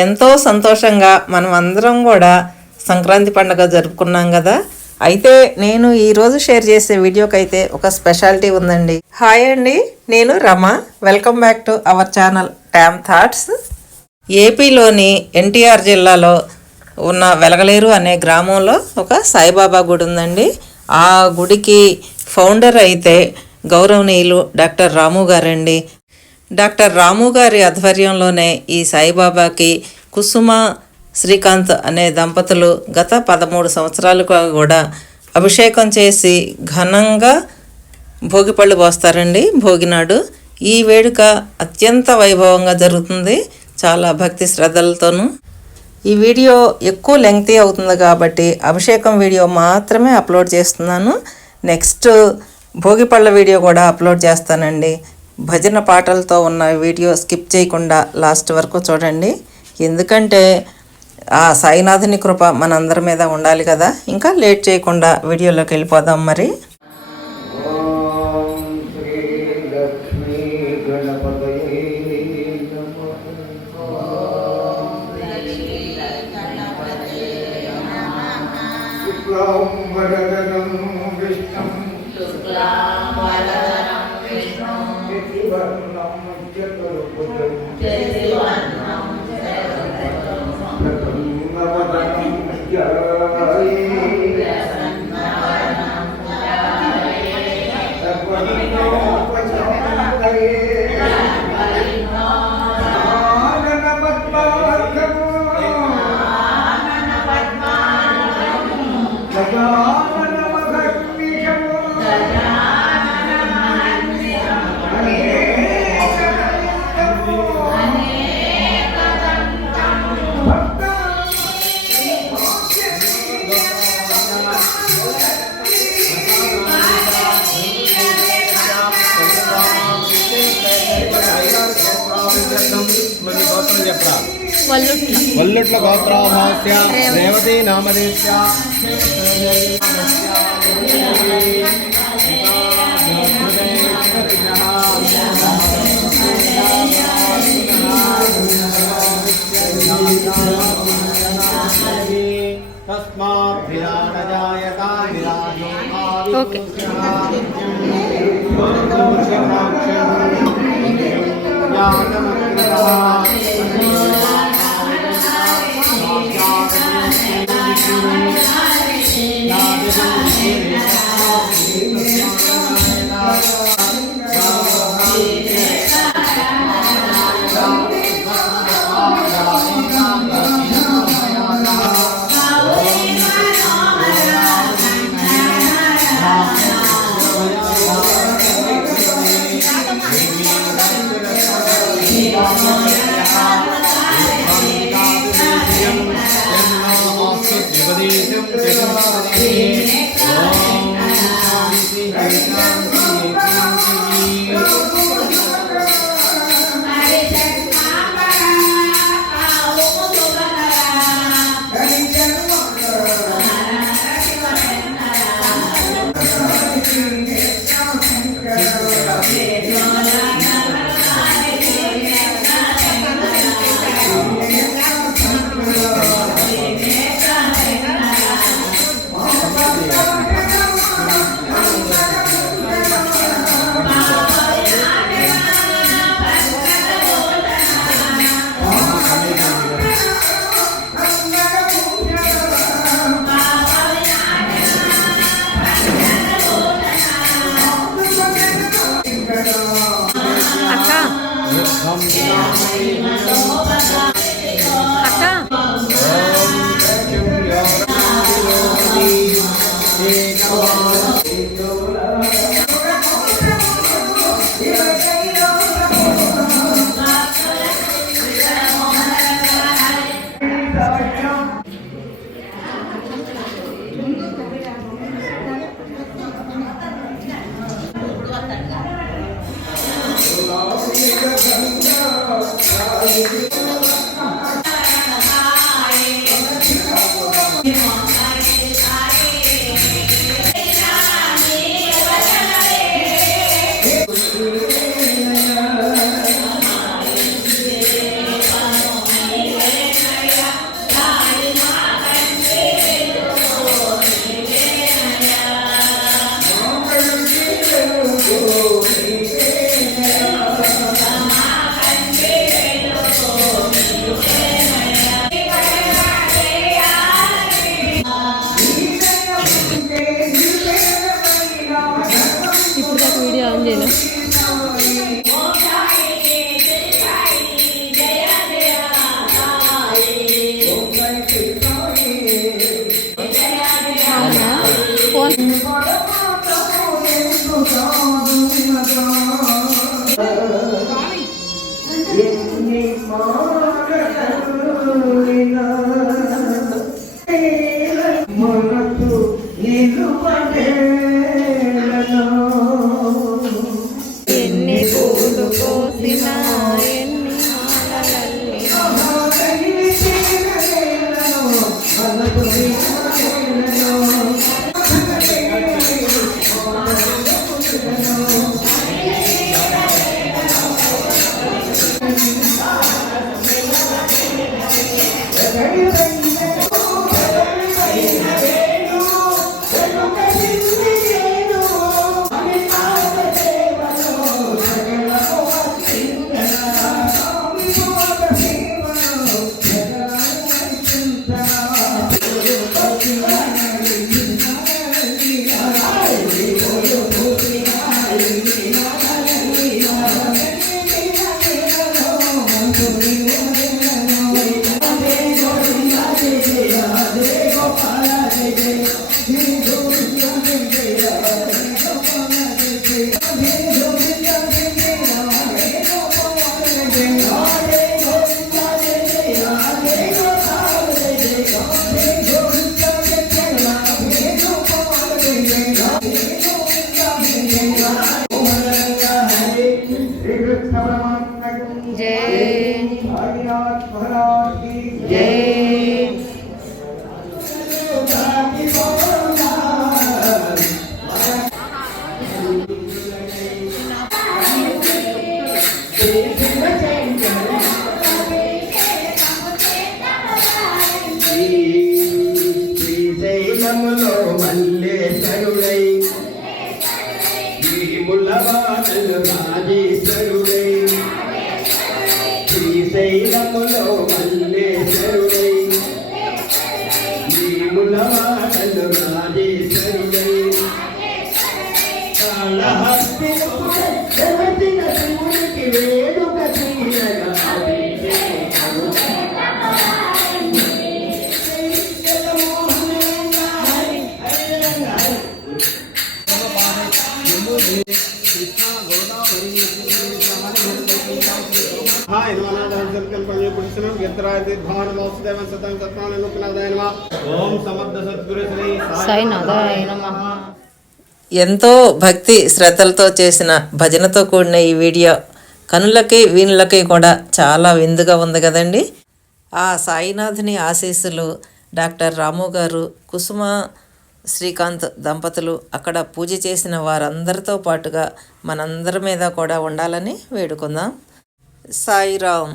ఎంతో సంతోషంగా మనం అందరం కూడా సంక్రాంతి పండుగ జరుపుకున్నాం కదా. అయితే నేను ఈరోజు షేర్ చేసే వీడియోకి అయితే ఒక స్పెషాలిటీ ఉందండి. హాయ్ అండి, నేను Rama. Welcome back to our channel tam thoughts. ఏపీలోని ఎన్టీఆర్ జిల్లాలో ఉన్న వెలగలేరు అనే గ్రామంలో ఒక సాయిబాబా గుడి ఉందండి. ఆ గుడికి ఫౌండర్ అయితే గౌరవనీయులు డాక్టర్ రాము గారండి. డాక్టర్ రాము గారి ఆధ్వర్యంలోనే ఈ సాయిబాబాకి కుసుమ శ్రీకాంత్ అనే దంపతులు గత 13 సంవత్సరాలుగా కూడా అభిషేకం చేసి ఘనంగా భోగిపళ్ళు పోస్తారండి. భోగినాడు ఈ వేడుక అత్యంత వైభవంగా జరుగుతుంది, చాలా భక్తి శ్రద్ధలతోనూ. ఈ వీడియో ఎక్కువ లెంగ్తీ అవుతుంది కాబట్టి అభిషేకం వీడియో మాత్రమే అప్లోడ్ చేస్తున్నాను. నెక్స్ట్ భోగిపళ్ళ వీడియో కూడా అప్లోడ్ చేస్తానండి. భజన పాటలతో ఉన్న వీడియో స్కిప్ చేయకుండా లాస్ట్ వరకు చూడండి. ఎందుకంటే ఆ సాయినాథుని కృప మనందరి మీద ఉండాలి కదా. ఇంకా లేట్ చేయకుండా వీడియోలోకి వెళ్ళిపోదాం. మరి వల్లుట్ల గోత్రాభాస్య రేవతి నామదేశ్య ఓకే. శ్రీశైలములో మల్లేశ్వరుడై శ్రీములవాడలు రాజేశ్వరుడై శ్రీశైలములో మల్లేశ్వరుడై శ్రీములవాడలు రాజేశ్వరుడై కాళహస్తిలో జగతిన శివునికి వేడుక తీయగా హాయ్ ఓం సమర్థ సద్గురు శ్రీ సాయినాథాయ నమః. ఎంతో భక్తి శ్రద్ధలతో చేసిన భజనతో కూడిన ఈ వీడియో కనులకి వీణులకి కూడా చాలా విందుగా ఉంది కదండి. ఆ సాయినాథుని ఆశీస్సులు డాక్టర్ రాము గారు, కుసుమ శ్రీకాంత్ దంపతులు అక్కడ పూజ చేసిన వారందరితో పాటుగా మనందరి మీద కూడా ఉండాలని వేడుకుందాం. సాయిరామ్.